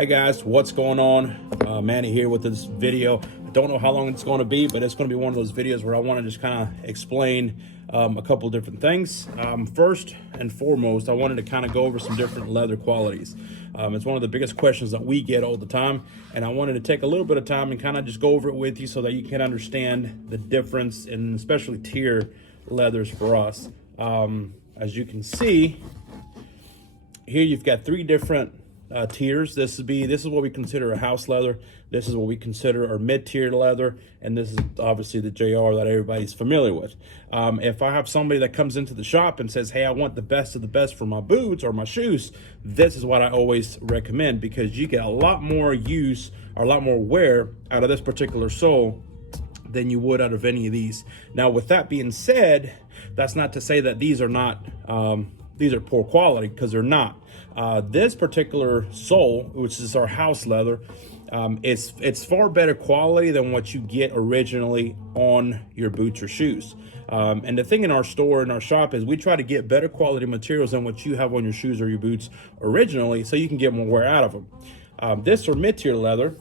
Hey guys, what's going on? Manny here with this video. I don't know how long it's going to be, but it's going to be one of those videos where I want to just kind of explain a couple different things. First and foremost, I wanted to kind of go over some different leather qualities. It's one of the biggest questions that we get all the time, and I wanted to take a little bit of time and kind of just go over it with you so that you can understand the difference in especially tier leathers for us. As you can see, here you've got three different tiers. This is what we consider a house leather. This is what we consider our mid-tier leather, and this is obviously the JR that everybody's familiar with. If I have somebody that comes into the shop and says, hey, I want the best of the best for my boots or my shoes, this is what I always recommend, because you get a lot more use or a lot more wear out of this particular sole than you would out of any of these. Now, with that being said, that's not to say that these are not these are poor quality, because they're not. This particular sole, which is our house leather, it's far better quality than what you get originally on your boots or shoes. And the thing in our store, in our shop, is we try to get better quality materials than what you have on your shoes or your boots originally, so you can get more wear out of them. This are mid-tier leather,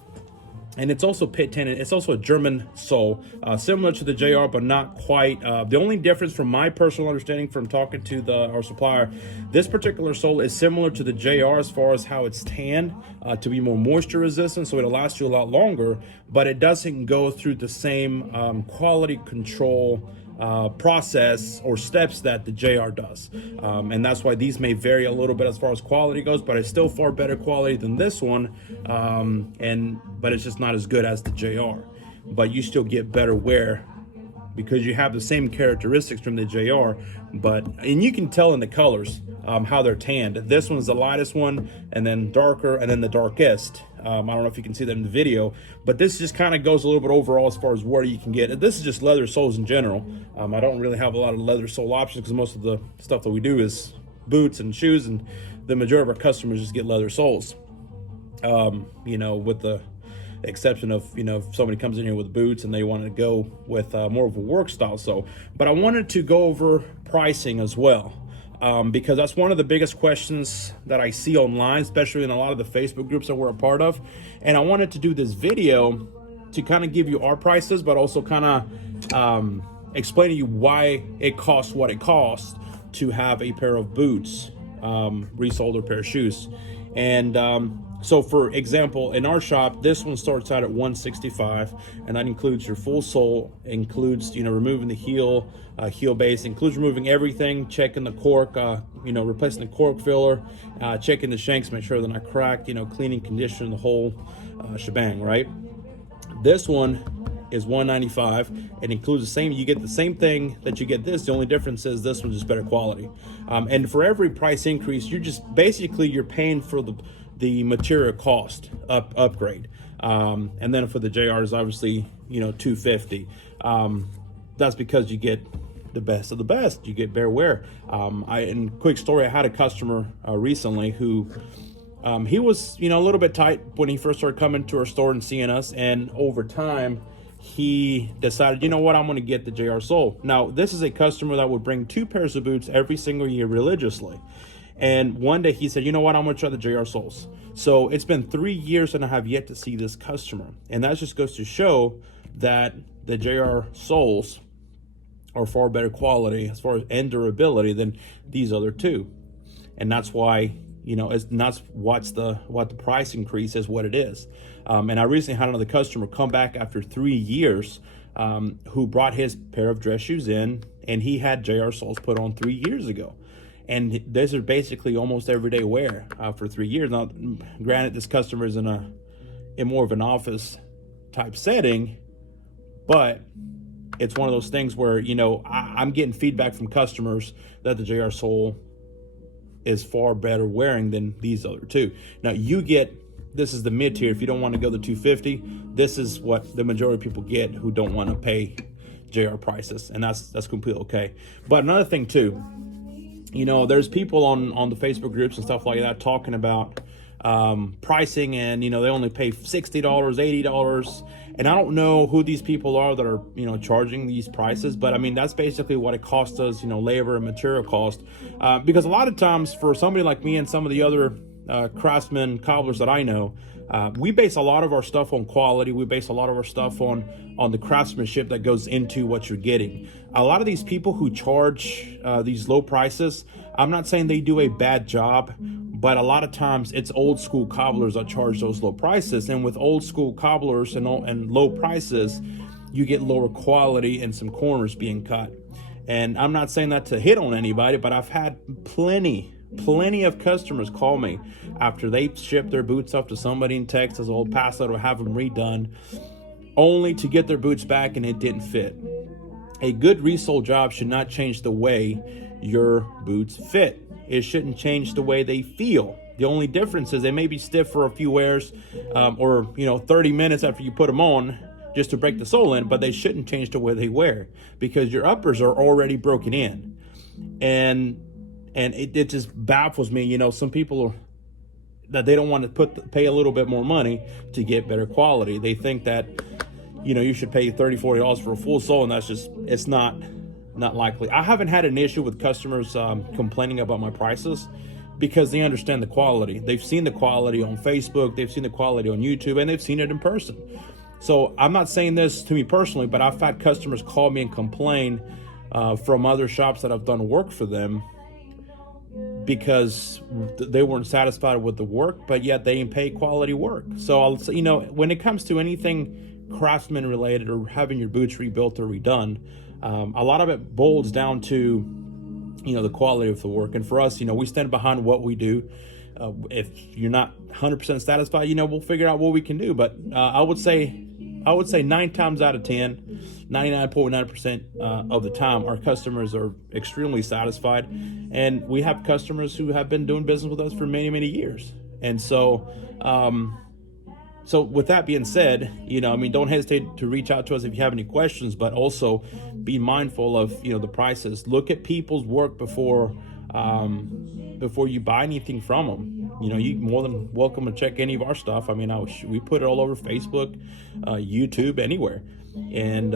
and it's also pit tinted. It's also a German sole, similar to the JR, but not quite. The only difference from my personal understanding from talking to our supplier, this particular sole is similar to the JR as far as how it's tanned to be more moisture resistant, so it'll last you a lot longer, but it doesn't go through the same quality control process or steps that the JR does. And that's why these may vary a little bit as far as quality goes, but it's still far better quality than this one. But it's just not as good as the JR, but you still get better wear because you have the same characteristics from the JR, and you can tell in the colors how they're tanned. This one's the lightest one, and then darker, and then the darkest. I don't know if you can see that in the video, but this just kind of goes a little bit overall as far as where you can get. This is just leather soles in general. I don't really have a lot of leather sole options because most of the stuff that we do is boots and shoes, and the majority of our customers just get leather soles. With the exception of, if somebody comes in here with boots and they want to go with more of a work style sole. But I wanted to go over pricing as well. Because that's one of the biggest questions that I see online, especially in a lot of the Facebook groups that we're a part of. And I wanted to do this video to kind of give you our prices, but also kind of explain to you why it costs what it costs to have a pair of boots, resold, or pair of shoes. And so for example, in our shop, this one starts out at $165, and that includes your full sole, includes, removing the heel base, includes removing everything, checking the cork, replacing the cork filler, checking the shanks, make sure they're not cracked, cleaning, conditioning, the whole shebang, right? This one is $195. It includes the same, you get the same thing that you get this. The only difference is this one's just better quality. And for every price increase, you're paying for the material cost upgrade. And then for the JRs, obviously, $250. That's because you get the best of the best. You get better wear. And quick story, I had a customer recently who he was, a little bit tight when he first started coming to our store and seeing us, and over time he decided, I'm going to get the JR sole. Now, this is a customer that would bring 2 pairs of boots every single year religiously. And one day he said, I'm going to try the JR soles. So it's been 3 years and I have yet to see this customer. And that just goes to show that the JR soles are far better quality as far as and durability than these other two. And that's why, that's what the price increase is, what it is. And I recently had another customer come back after 3 years who brought his pair of dress shoes in, and he had JR soles put on 3 years ago. And these are basically almost everyday wear for 3 years. Now, granted, this customer is in more of an office type setting, but it's one of those things where, I'm getting feedback from customers that the JR sole is far better wearing than these other two. Now, this is the mid tier. If you don't want to go the $250, this is what the majority of people get who don't want to pay JR prices, and that's completely okay. But another thing too, there's people on the Facebook groups and stuff like that talking about pricing, and they only pay $60, $80, and I don't know who these people are that are charging these prices, but I mean that's basically what it costs us, labor and material cost, because a lot of times for somebody like me and some of the other craftsmen, cobblers that I know, we base a lot of our stuff on quality. We base a lot of our stuff on the craftsmanship that goes into what you're getting. A lot of these people who charge these low prices, I'm not saying they do a bad job, but a lot of times it's old school cobblers that charge those low prices. And with old school cobblers and low prices, you get lower quality and some corners being cut. And I'm not saying that to hit on anybody, but I've had plenty of customers call me after they ship their boots off to somebody in Texas, old Paso, to have them redone, only to get their boots back and it didn't fit. A good resole job should not change the way your boots fit. It shouldn't change the way they feel. The only difference is they may be stiff for a few wears, or 30 minutes after you put them on, just to break the sole in, but they shouldn't change the way they wear, because your uppers are already broken in. And it just baffles me. Some people are, that they don't want to pay a little bit more money to get better quality. They think that you should pay $30-$40 for a full sole, and it's not likely. I haven't had an issue with customers complaining about my prices, because they understand the quality. They've seen the quality on Facebook, they've seen the quality on YouTube, and they've seen it in person. So I'm not saying this to me personally, but I've had customers call me and complain from other shops that I've done work for them, because they weren't satisfied with the work, but yet they didn't pay quality work. So I'll say, when it comes to anything craftsman related or having your boots rebuilt or redone, a lot of it boils down to the quality of the work. And for us, we stand behind what we do. If you're not 100% satisfied, we'll figure out what we can do. But I would say 9 times out of 10, 99.9% of the time, our customers are extremely satisfied. And we have customers who have been doing business with us for many, many years. And so, with that being said, don't hesitate to reach out to us if you have any questions, but also be mindful of, the prices. Look at people's work before you buy anything from them. You're more than welcome to check any of our stuff. We put it all over Facebook, YouTube, anywhere. And,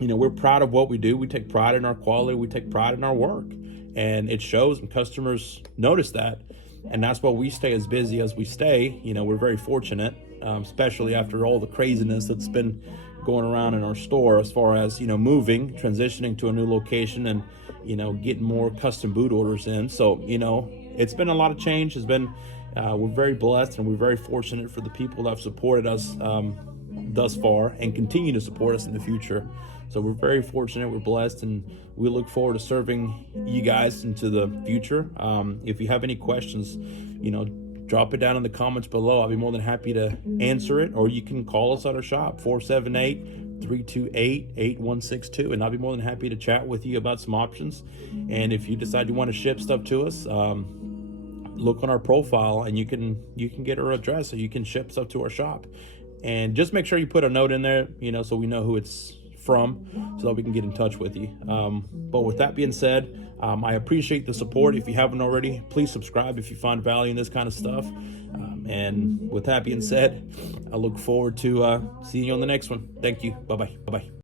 we're proud of what we do. We take pride in our quality. We take pride in our work. And it shows, and customers notice that. And that's why we stay as busy as we stay. We're very fortunate, especially after all the craziness that's been going around in our store as far as, moving, transitioning to a new location, and, getting more custom boot orders in. So, it's been a lot of change. We're very blessed, and we're very fortunate for the people that have supported us thus far and continue to support us in the future. So we're very fortunate, we're blessed, and we look forward to serving you guys into the future. If you have any questions, drop it down in the comments below. I'll be more than happy to answer it, or you can call us at our shop, 478-328-8162, and I'll be more than happy to chat with you about some options. And if you decide you want to ship stuff to us, look on our profile, and you can get our address, so you can ship stuff to our shop. And just make sure you put a note in there, so we know who it's from, so that we can get in touch with you. But with that being said, I appreciate the support. If you haven't already, please subscribe if you find value in this kind of stuff. And with that being said, I look forward to seeing you on the next one. Thank you. Bye-bye.